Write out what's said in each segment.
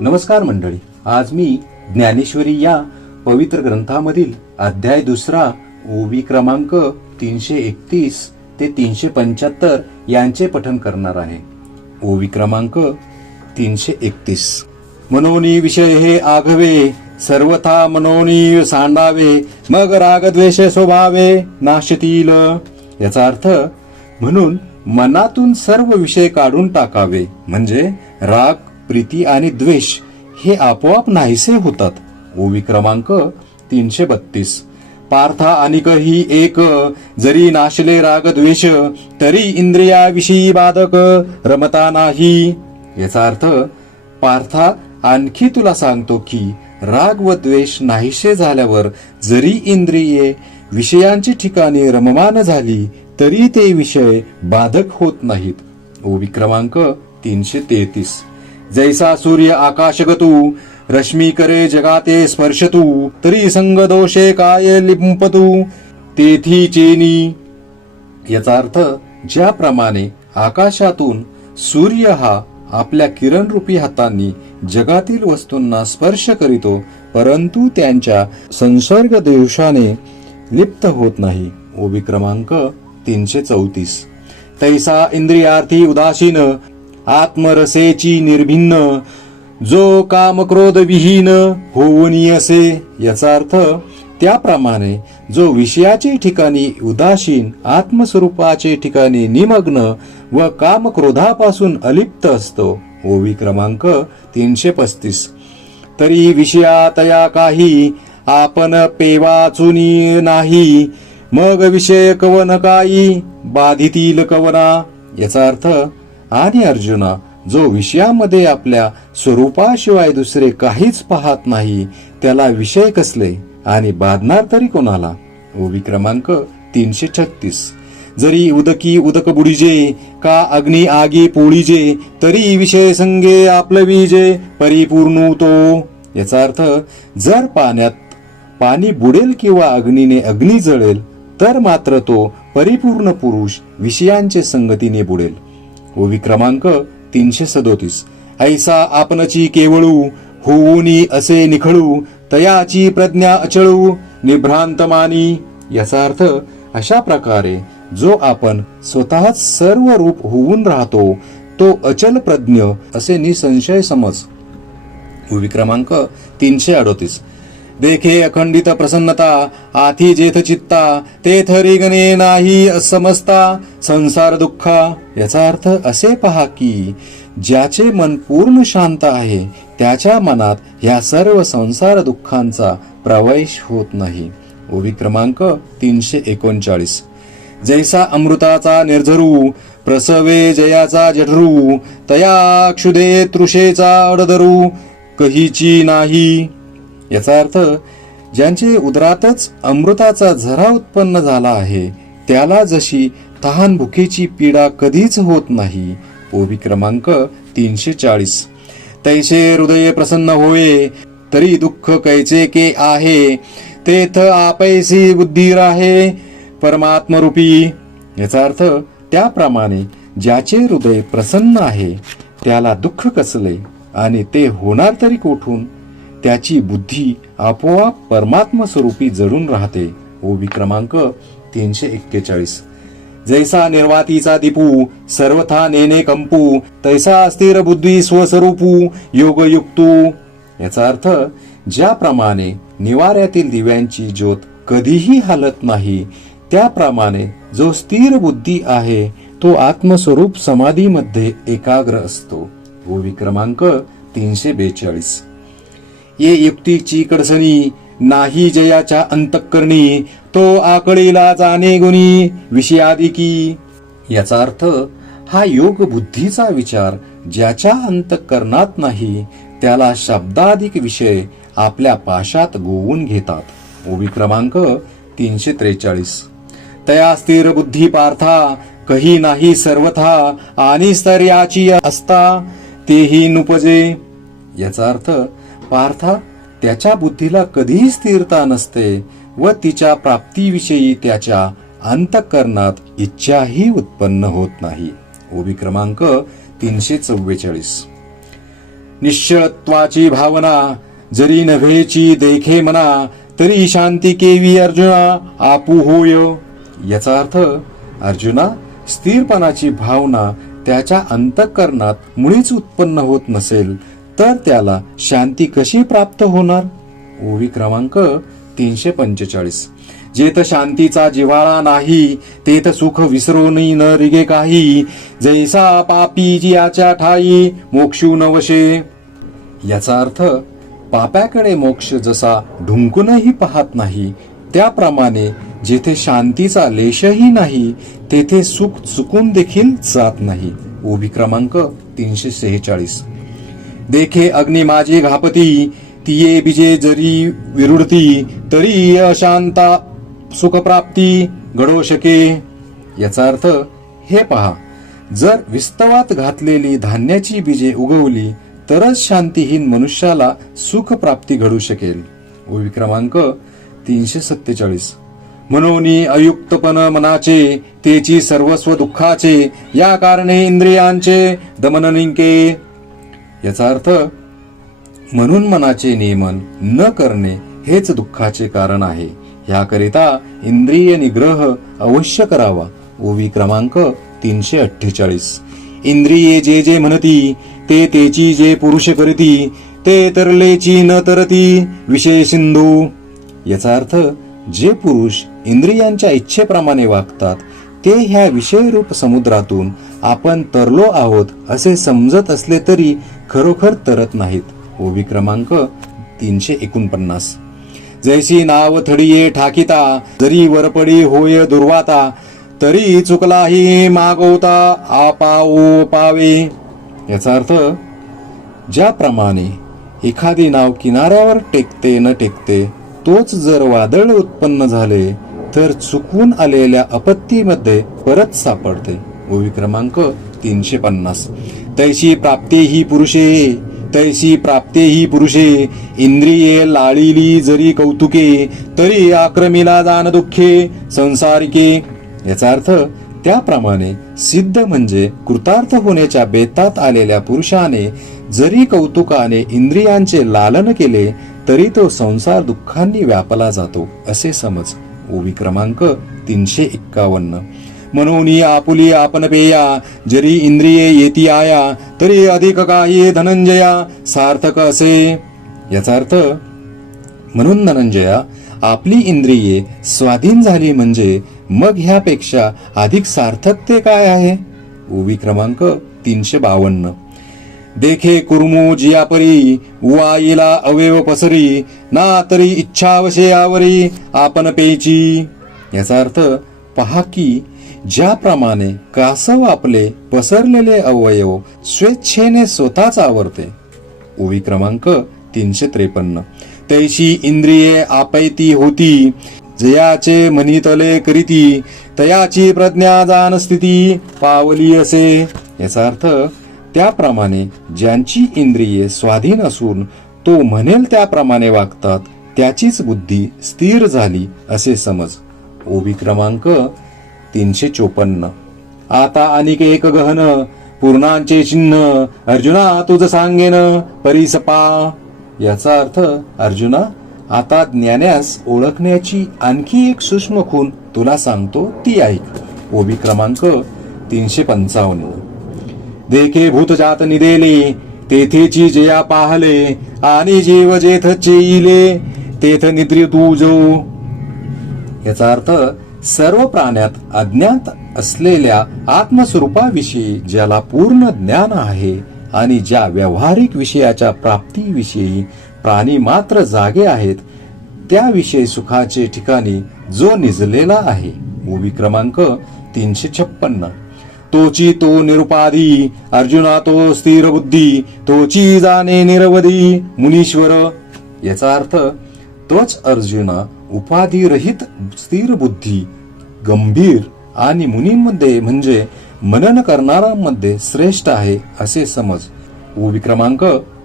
नमस्कार मंडळी, आज मी ज्ञानेश्वरी या पवित्र ग्रंथामधील अध्याय 2 ओवी क्रमांक 331 ते 375 यांचे पठण करणार आहे. ओवी क्रमांक 331. मनोनी विषय हे आघवे, सर्वथा मनोनी सांडावे, मग रागद्वेष स्वभावे नाशतील. याचा अर्थ, म्हणून मनातून सर्व विषय काढून टाकावे, म्हणजे राग, प्रीती आणि द्वेष हे आपोआप नाहीसे होतात. ओवी क्रमांक 332. पार्था अनिकही एक, जरी नाशले राग द्वेष, तरी इंद्रियाविषयी बाधक रमता नाही. याचा अर्थ, पार्था आणखी तुला सांगतो की राग व द्वेष नाहीसे झाल्यावर जरी इंद्रिये विषयांची ठिकाणी रममान झाली तरी ते विषय बाधक होत नाहीत. ओवी क्रमांक 333. जैसा सूर्य आकाशगतू, रश्मी करे जगाते स्पर्शतू, तरी संग दोषे काय लिंपतू, तेथी चेनी. याचा अर्थ, ज्याप्रमाणे आकाशातून सूर्य हा आपल्या किरणरूपी हातांनी जगातील वस्तूंना स्पर्श करीतो, परंतु त्यांच्या संसर्ग दोषाने लिप्त होत नाही. ओवी क्रमांक 334. तैसा इंद्रियार्थी उदासीन, आत्मरसेची निर्भिन्न, जो काम क्रोध विहीन होऊनी असे. याचा अर्थ, त्याप्रमाणे जो विषयाचे ठिकाणी उदासीन, आत्मस्वरूपाचे ठिकाणी निमग्न व काम क्रोधापासून अलिप्त असतो. ओवी क्रमांक 335. तरी विषयातया काही, आपण पेवाचुनी नाही, मग विषय कवन काही, बाधितील कवना. याचा अर्थ, आणि अर्जुना, जो विषयामध्ये आपल्या स्वरूपाशिवाय दुसरे काहीच पाहत नाही, त्याला विषय कसले आणि बाधणार तरी कोणाला. ओवी क्रमांक 336. जरी उदकी उदक बुडिजे, का अग्नी आगी पोळीजे, तरी विषय संगे आपलविजे परिपूर्ण तो. याचा अर्थ, जर पाण्यात पाणी बुडेल किंवा अग्नीने अग्नी जळेल तर मात्र तो परिपूर्ण पुरुष विषयांचे संगतीने बुडेल. ओवी क्रमांक 337. ऐसा आपणची केवळू, होऊनी असे निखळू, तयाची प्रज्ञा अचळू निभ्रांत मानी. याचा अर्थ, अशा प्रकारे जो आपण स्वतःच सर्व रूप होऊन राहतो तो अचल प्रज्ञ असे निसंशय समज. ओवी क्रमांक 338. देखे अखंडित प्रसन्नता, आथी जेथ चित्ता, तेथ रिगणे नाही असमजता संसार दुःखा. याचा अर्थ, असे पहा की ज्याचे मन पूर्ण शांत आहे त्याच्या मनात ह्या सर्व संसार दुःखांचा प्रवेश होत नाही. ओवी क्रमांक 339. जैसा अमृताचा निर्झरू, प्रसवे जयाचा जठरू, तया क्षुदे तृषेचा अडधरू कहीची नाही. याचा अर्थ, ज्यांचे उदरातच अमृताचा झरा उत्पन्न झाला आहे त्याला जशी तहान भुकेची पीडा कधीच होत नाही. ओवी क्रमांक 340. तैसे हृदय प्रसन्न होय, तरी दुःख कैचे के आहे, तेथ आपैसी बुद्धी राहे परमात्मरूपी. याचा अर्थ, त्याप्रमाणे ज्याचे हृदय प्रसन्न आहे त्याला दुःख कसले आणि ते होणार तरी कोठून, त्याची बुद्धी आपोआप परमात्म स्वरूपी जडून राहते. ओवी क्रमांक 341. जैसा निर्वातीचा दीपू, सर्वथा नेने कंपू, तैसा स्थिर बुद्धी स्वस्वरूपू योगयुक्तू. याचा अर्थ, ज्याप्रमाणे निवाऱ्यातील दिव्यांची ज्योत कधीही हलत नाही, त्याप्रमाणे जो स्थिर बुद्धी आहे तो आत्मस्वरूप समाधीमध्ये एकाग्र असतो. ओवी क्रमांक 342. ये युक्तीची कडसणी, नाही जयाच्या अंतःकरणी, तो आकळीला जाणे गुणी विषयादिकी. याचा अर्थ, हा योग बुद्धीचा विचार ज्याच्या अंतःकरणात नाही त्याला शब्दाधिक विषय आपल्या पाशात गोवून घेतात. ओवी क्रमांक 343. तया स्थिर बुद्धी पार्था, कही नाही सर्वथा, आणि स्तर्याची असता तेही नुपजे. याचा अर्थ, पार्था, त्याच्या बुद्धीला कधीही स्थिरता नसते व तिच्या प्राप्तीविषयी त्याच्या अंतःकरणात इच्छाही उत्पन्न होत नाही. ओवी क्रमांक 344. निश्चळत्वाची भावना जरी नभेची देखे मना, तरी शांती केवी अर्जुना आपू होय. याचा अर्थ, अर्जुना, स्थिरपणाची भावना त्याच्या अंतःकरणात मुळीच उत्पन्न होत नसेल तर त्याला शांती कशी प्राप्त होणार. ओवी क्रमांक 345. जेथ शांतीचा जिव्हाळा नाही, तेथ सुख विसरून न रिगे काही. जैसा पापी जियाच्या ठाई, मोक्षू न वशे. याचा अर्थ, पाप्याकडे मोक्ष जसा ढुंकूनही पाहत नाही, त्याप्रमाणे जेथे शांतीचा लेशही नाही, तेथे सुख चुकून देखील जात नाही. ओवी क्रमांक 346. देखे अग्नी माझी घापती, तिये बिजे जरी विरुडती, तरी अशांता सुखप्राप्ती घडो शके. याचा अर्थ, हे पहा, जर विस्तवात घातलेली धान्याची बीजे उगवली तरच शांतीहीन मनुष्याला सुखप्राप्ती घडू शकेल. ओवी क्रमांक 347. म्हणून अयुक्तपण मनाचे, तेची सर्वस्व दुःखाचे, या कारणे इंद्रियांचे दमन निंके. याचा अर्थ, म्हणून मनाचे नियमन न करणे हेच दुःखाचे कारण आहे. याकरिता इंद्रिय निग्रह अवश्य करावा. ओवी क्रमांक 348. इंद्रिये जे जे म्हणती, ते तेची जे पुरुष करीती, ते तरलेची न तरती विषय सिंधू. याचा अर्थ, जे पुरुष इंद्रियांच्या इच्छेप्रमाणे वागतात ते ह्या विषयरूप समुद्रातून आपण तरलो आहोत असे समजत असले तरी खरोखर तरत नाहीत. ओवी क्रमांक 349. जैसी नाव थडिये ठाकिता, जरी वरपडी होय दुर्वाता, तरी चुकलाही मागवता आपाओ पावे. याचा अर्थ, ज्याप्रमाणे एखादी नाव किनाऱ्यावर टेकते न टेकते, तोच जर वादळ उत्पन्न झाले तर चुकवून आलेल्या आपत्तीमध्ये परत सापडते. ओवी क्रमांक 350. तैशी प्राप्ते ही पुरुषे, तैशी प्राप्ते ही पुरुषे, इंद्रिये लाळिली जरी कौतुके, तरी आक्रमिला जाण दुःखे संसारिके. याचा अर्थ, त्याप्रमाणे सिद्ध म्हणजे कृतार्थ होण्याच्या बेतात आलेल्या पुरुषाने जरी कौतुकाने इंद्रियांचे लालन केले तरी तो संसार दुःखांनी व्यापला जातो असे समज. ओवी क्रमांक 351. म्हणून आपुली आपण पेया, जरी इंद्रिये येती आया, तरी अधिक काही धनंजया सार्थक असे. याचा अर्थ, म्हणून धनंजया, आपली इंद्रिये स्वाधीन झाली म्हणजे मग ह्यापेक्षा अधिक सार्थक ते काय आहे. ओवी क्रमांक 352. देखे कुर्मू जियापरी, उवाईला अवयव पसरी, ना तरी इच्छावशे आवरी आपण पेची. याचा अर्थ, पहा की ज्याप्रमाणे कासव आपले पसरलेले अवयव स्वेच्छेने स्वतःच आवरते. ओवी क्रमांक 353. तैशी इंद्रिये आपैती होती, जयाचे मनितले करीती, तयाची प्रज्ञा जाण स्थिती पावली असे. याचा अर्थ, त्याप्रमाणे ज्यांची इंद्रिये स्वाधीन असून तो म्हणेल त्याप्रमाणे वागतात, त्याचीच बुद्धी स्थिर झाली असे समज. ओवी क्रमांक 354. आता अनिक एक गहन, पूर्णांचे चिन्ह, अर्जुना तुझ सांगेन परिसपा. याचा अर्थ, अर्जुना, आता ज्ञानास ओळखण्याची आणखी एक सूक्ष्म खूण तुला सांगतो, ती ऐक. ओवी क्रमांक 355. देखे भूतजात निदेले, तेथेची जया पाहले, आणि जीव जेथ चेईले, तेथ निद्री तू जो. याचा अर्थ, सर्व प्राण्यात अज्ञात असलेल्या आत्मस्वरूपाविषयी ज्याला पूर्ण ज्ञान आहे आणि ज्या व्यावहारिक विषयाच्या प्राप्तीविषयी प्राणी मात्र जागे आहेत, त्याविषयी सुखाचे ठिकाणी जो निजलेला आहे. ओवी क्रमांक 356. तोची तो निरुपाधी, अर्जुना तो स्थिर बुद्धी, तोची जाणे निरवधी मुनीश्वर. याचा अर्थ, तोच अर्जुना उपाधिरहित स्थिर बुद्धी, गंभीर आणि मुनींमध्ये म्हणजे मनन करणाऱ्यांमध्ये श्रेष्ठ आहे असे समज. ओवी क्रमांक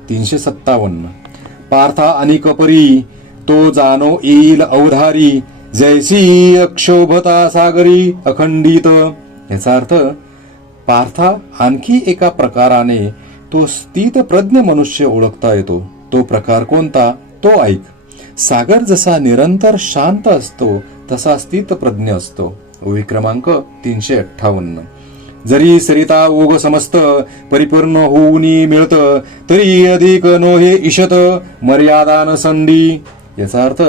357. पार्था अनिक परी, तो जाणो येईल अवधारी, जैसी अक्षोभता सागरी अखंडित. याचा अर्थ, पार्था आणखी एका प्रकाराने तो स्थितप्रज्ञ मनुष्य ओळखता येतो. तो प्रकार कोणता तो ऐक. सागर जसा निरंतर शांत असतो तसा स्थितप्रज्ञ असतो. ओवी क्रमांक 358. जरी सरिता ओघ समस्त परिपूर्ण होऊनी मिळत, तरी अधिक नोहे इशत मर्यादा नसंडी. याचा अर्थ,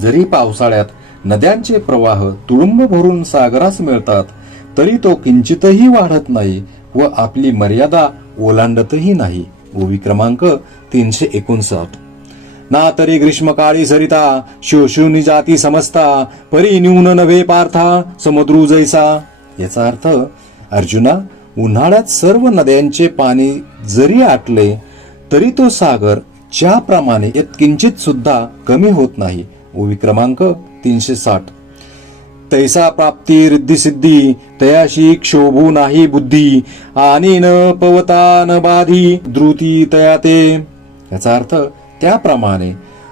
जरी पावसाळ्यात नद्यांचे प्रवाह तुडुंब भरून सागरास मिळतात, तरी तो किंचितही वाढत नाही व आपली मर्यादा ओलांडतही नाही. ओवी क्रमांक 359. ना तरी ग्रीष्मकाळी सरिता शोषून जाती समजता, परी न्यून नव्हे पार्था समुद्रू जैसा. याचा अर्थ, अर्जुना, उन्हाळ्यात सर्व नद्यांचे पाणी जरी आटले तरी तो सागर ज्याप्रमाणे यात किंचित सुद्धा कमी होत नाही. ओवी क्रमांक 360. तैसा प्राप्ती रिद्धी सिद्धी तयाशी क्षोभू नाही बुद्धी, आणि न पवता न बाधी द्रुती तया ते. याचा अर्थ, त्याप्रमाणे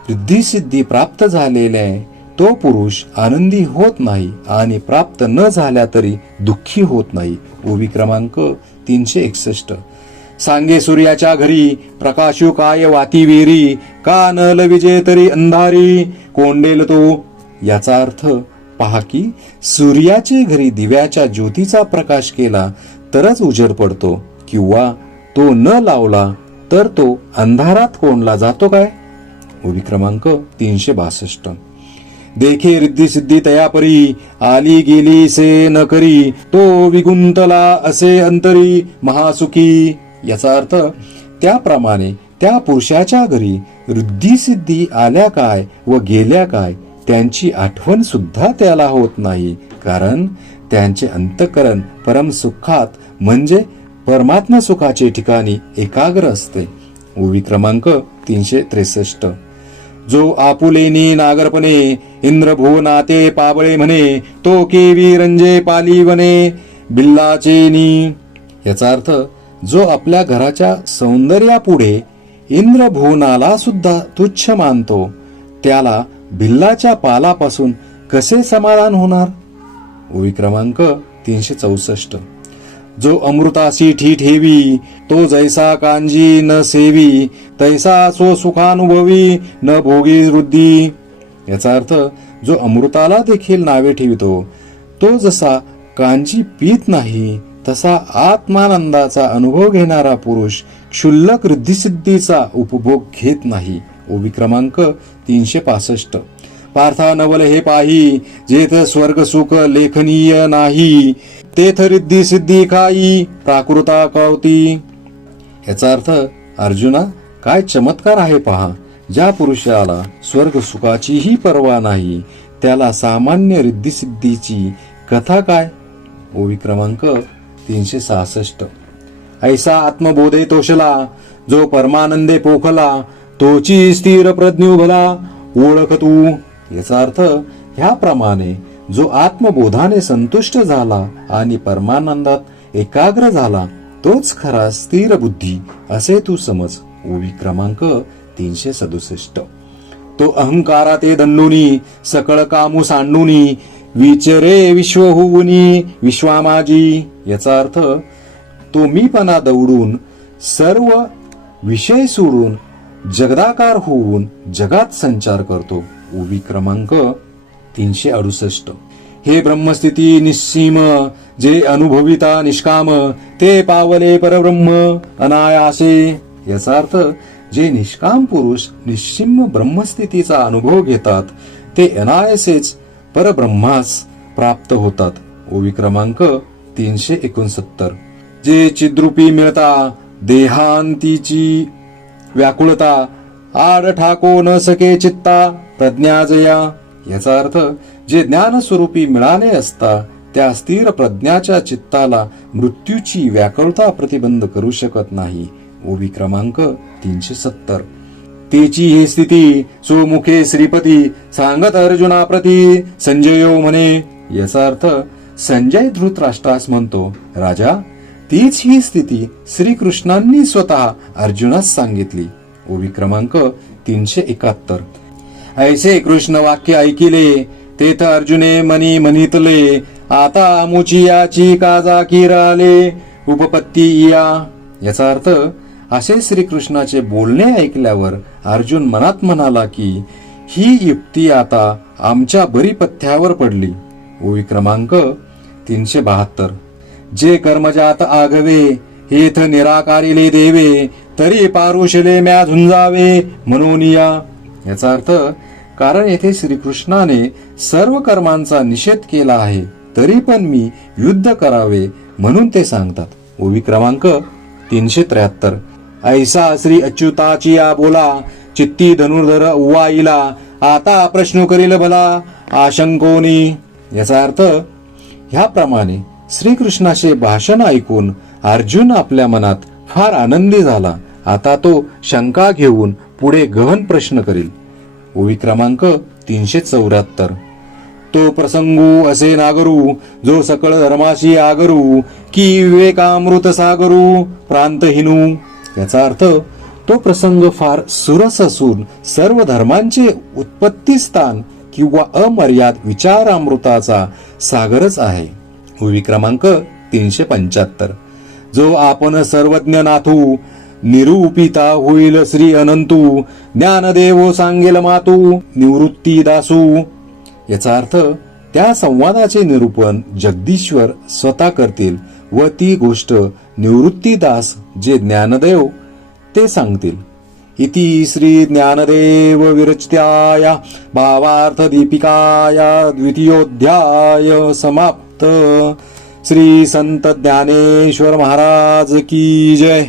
रिद्धी सिद्धी प्राप्त झालेले तो पुरुष आनंदी होत नाही आणि प्राप्त न झाल्या तरी दुःखी होत नाही. ओवी क्रमांक 361. सांगे सूर्याच्या घरी प्रकाशू काय वाती वेरी, का न लविजे तरी अंधारी कोंडेल तो. याचा अर्थ, पहा की सूर्याचे घरी दिव्याच्या ज्योतीचा प्रकाश केला तरच उजेड पडतो, किंवा तो न लावला तर तो अंधारात कोंडला जातो काय. ओवी क्रमांक 362. देखे रिद्धी सिद्धी तयापरी आली गेली से न करी, तो विगुंतला असे अंतरी महासुखी. याचा अर्थ, त्याप्रमाणे त्या पुरुषाच्या घरी रिद्धी सिद्धी आल्या काय व गेल्या काय त्यांची आठवण सुद्धा त्याला होत नाही, कारण त्यांचे अंतःकरण परम सुखात म्हणजे परमात्म सुखाचे ठिकाणी एकाग्र असते. ओवी क्रमांक 363. जो आपुलेनी नागरपणे इंद्रभो नाते पाबळे म्हणे, तो केवी रंजे पालीवने बिल्लाचेनी. याचा अर्थ, जो आपल्या घराच्या सौंदर्यापुढे इंद्रभुवनाला सुद्धा तुच्छ मानतो, त्याला भिल्लाच्या पालापासून कसे समाधान होणार. ओवी क्रमांक 364. जो अमृतासी ठी ठेवी, तो जैसा कांजी न सेवी, तैसा सो सुखानुभवी न भोगी वृद्धी. याचा अर्थ, जो अमृताला देखील नावे ठेवितो, तो जसा कांजी पीत नाही तसा आत्मानंदाचा अनुभव घेणारा पुरुष क्षुल्लक रिद्धिसिद्धीचा उपभोग घेत नाही. ओवी क्रमांक 365. पार्था नवल हे पाही, जेथ स्वर्ग सुख लेखनीय नाही, तेथ रिद्धी सिद्धी खाई प्राकृता कवती. याचा अर्थ, अर्जुना, काय चमत्कार आहे पहा, ज्या पुरुषाला स्वर्ग सुखाचीही पर्वा नाही त्याला सामान्य रिद्धी सिद्धीची कथा काय. ओवी क्रमांक 366. ऐसा आत्मबोधे तोषला, जो परमानंदे पोखला, तोची स्थिर प्रज्ञू भला ओळख तू. याचा अर्थ, ह्याप्रमाणे जो आत्मबोधाने संतुष्ट झाला आणि परमानंदात एकाग्र झाला तोच खरा स्थिर बुद्धी असे तू समज. ओवी क्रमांक 367. तो अहंकाराते दंडुनी सकळ कामू सांडुनी, विचरे विश्व होऊनी विश्वामाजी. याचा अर्थ, तो मीपणा दौडून सर्व विषय सोडून जगदाकार होऊन जगात संचार करतो. ओवी क्रमांक 368. हे ब्रह्मस्थिती निस्सीम, जे अनुभविता निष्काम, ते पावले परब्रह्म अनायासे. याचा अर्थ, जे निष्काम पुरुष निश्चिम ब्रह्मस्थितीचा अनुभव घेतात ते अनायासेच परब्रह्मास प्राप्त होतात. ओवी क्रमांक 369. जे चिद्रूपी मिळता देहांतीची व्याकुळता, आड ठाको न सके चित्ता प्रज्ञाजया. याचा अर्थ, जे ज्ञानस्वरूपी मिळाले असता त्या स्थिर प्रज्ञाच्या चित्ताला मृत्यूची व्याकुळता प्रतिबंध करू शकत नाही. ओवी क्रमांक 370. तेची ही स्थिती सोमुखे श्रीपती, सांगत अर्जुना प्रती संजयो म्हणे. याचा अर्थ, संजय धृतराष्ट्रास म्हणतो, राजा, तीच ही स्थिती श्रीकृष्णांनी स्वतः अर्जुनास सांगितली. ओवी क्रमांक 371. ऐसे कृष्ण वाक्य ऐकिले, तेथ अर्जुने मनी म्हणितले, आता मुची याची काजा किराले उपपत्ती या. याचा अर्थ असे श्रीकृष्णाचे बोलणे ऐकल्यावर अर्जुन मनात म्हणाला की ही युक्ती आता आमच्या बरी पथ्यावर पडली. ओवी क्रमांक 372. जे कर्मजात आगवे हेथ निराकारिले देवे तरी पारुषले म्या झुंजावे म्हणून या. याचा अर्थ कारण येथे श्रीकृष्णाने सर्व कर्मांचा निषेध केला आहे तरी पण मी युद्ध करावे म्हणून ते सांगतात. ओवी क्रमांक 373. ऐसा श्री अच्युताची या बोला चित्ती धनुर्धर उवाईला आता प्रश्न करील भला आशंकोनी. याचा अर्थ ह्याप्रमाणे श्रीकृष्णाचे भाषण ऐकून अर्जुन आपल्या मनात फार आनंदी झाला. आता तो शंका घेऊन पुढे गहन प्रश्न करील. ओवी क्रमांक 374. तो प्रसंगू असे नागरू जो सकळ धर्माशी आगरू की विवेकामृत सागरू प्रांतहीनू. याचा अर्थ तो प्रसंग फार सुरस असून सर्व धर्मांचे उत्पत्ती स्थान किंवा अमर्याद विचारामृताचा सागरच आहे. ओवी क्रमांक 375. जो आपण सर्वज्ञ नाथू निरूपिता होईल श्री अनंतू ज्ञानदेव सांगेल मातू निवृत्ती दासू. याचा अर्थ त्या संवादाचे निरूपण जगदीश्वर स्वतः करतील व ती गोष्ट निवृत्तीदास जे ज्ञानदेव ते सांगतील. इति श्री ज्ञानदेव विरचिताया भावार्थ दीपिकाया द्वितीयोध्याय समाप्त. श्री संत ज्ञानेश्वर महाराज की जय.